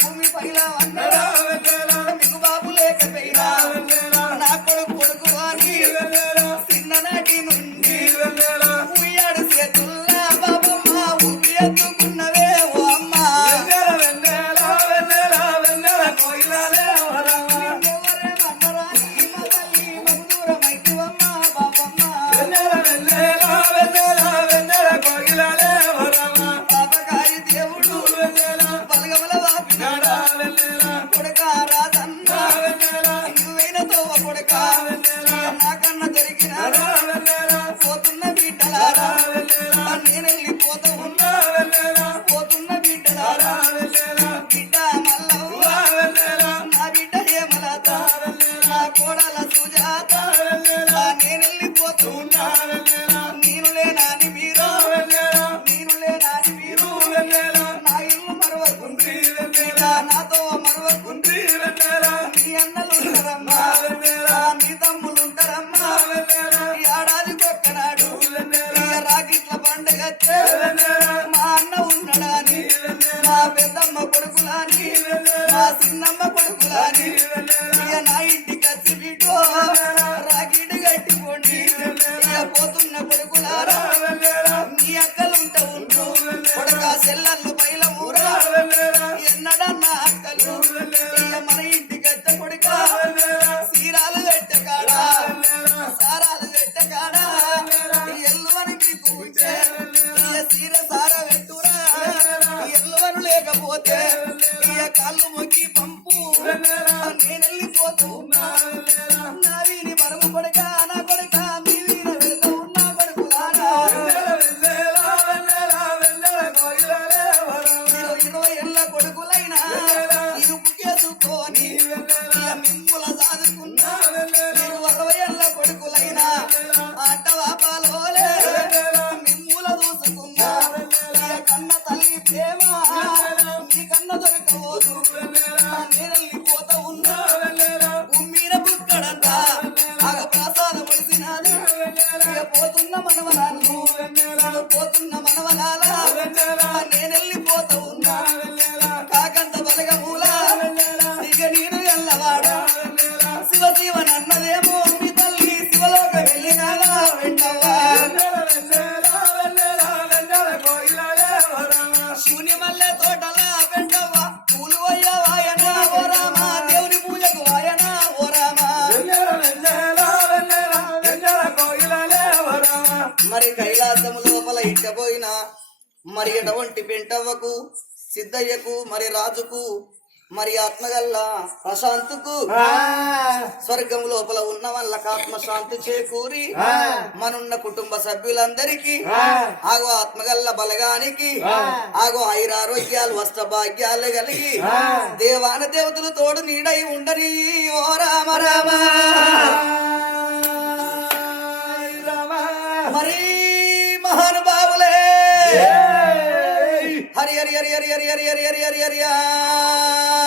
భూమి పైన మీకు బాబు లేకపోయినా నా కొడుకు కొడుకు అని చిన్ననాటి నుండి ఉయ్యాడు చేతుల్లా బాబమ్మ ఊపి ఎత్తుకున్నవే ఓ అమ్మ నాకన్న దొరికిన పోతున్న బిడ్డలారా నేను వెళ్ళిపోతా ఉన్నా పోతున్న బిడ్డలారా బిడ్డ మల్లవ్వ నా బిడ్డ హేమలత నా కోడల సుజాత నేను వెళ్ళిపోతూ ఉన్నా నేను లేనాని మీరు నా ఇల్లు మరవకుంది నాతో మరవకుంది నీ అన్నలు ఉంటారమ్మా నీ తమ్ములు ఉంటారమ్మా ఏడాదికొక్కనాడు రాగిట్ల పండుగ మా అన్న ఉన్నాడని మా పెద్దమ్మ కొడుకులాని మా చిన్నమ్మ కొడుకులాని నా ఇంటికి వచ్చి బిడ్డో రాగిడి గట్టిపోండి పోతున్న కొడుకులారా నీ అక్కలుంట ఉంటూ కొడుక సెల్లన్ను పైల ఊరా ఎన్నడన్నా అక్కలు మన ఇంటికి వచ్చే కొడుక సీరాలు పెట్టకాడా సారాలు పెట్టకాడా ఎల్లువని మీకు ఉంటే సీర సార పెట్టురా ఎల్లువను లేకపోతే కాళ్ళు మొక్కి పంపు నేను వెళ్ళిపోతూ నా వీని బరువు కొడుక నా కొడుక మీ వీర వెళ్తూ ఉన్నా కొడుకులారా 20 ఏళ్ళ కొడుకులైనా ఇరుపు చేసుకొని మిమ్ముల సాదుకున్నా మీరు 60 ఏళ్ళ కొడుకులైనా ఆటవాపాలోలే మిమ్ముల దూసుకున్నా కన్న తల్లి ప్రేమ మీ కన్న దొరకబోదు నేను వెళ్ళిపోతా ఉన్నా ఉమ్మీర బుక్కడంట ఆగ ప్రసాదం ముడిసినాది పోతున్న మనవరాలు పోతున్న మనవరాల నేను వెళ్ళిపోతా ఉన్నా కాకంత బలగమూల ఇక నేను ఎల్లవాడా శివ నన్నదేమో మీ తల్లి శివలోక వెళ్ళినాగా వెంటవా శూన్య మల్లె తోటలా వెంటవ్వా పూలు అయ్యవాయనా ఓ రామా దేవుని పూజకు వాయనా ఓ రామా మరి కైలాసము లోపల ఇట్టబోయినా మరి ఎటువంటి పెంటవ్వకు సిద్ధయ్యకు మరి రాజుకు మరి ఆత్మగల్ల ప్రశాంతుకు స్వర్గం లోపల ఉన్న వాళ్ళకి ఆత్మశాంతి చేకూరి మనున్న కుటుంబ సభ్యులందరికీ ఆగో ఆత్మగల్ల బలగానికి ఆగో ఐరారోగ్యాలు వస్త్ర భాగ్యాలు కలిగి దేవాన దేవతలు తోడు నీడై ఉండని ఓ రామ రామ మరి మహానుభావులే హరి హరి హరి హరి హరి హరి హరి హరి హరి హరి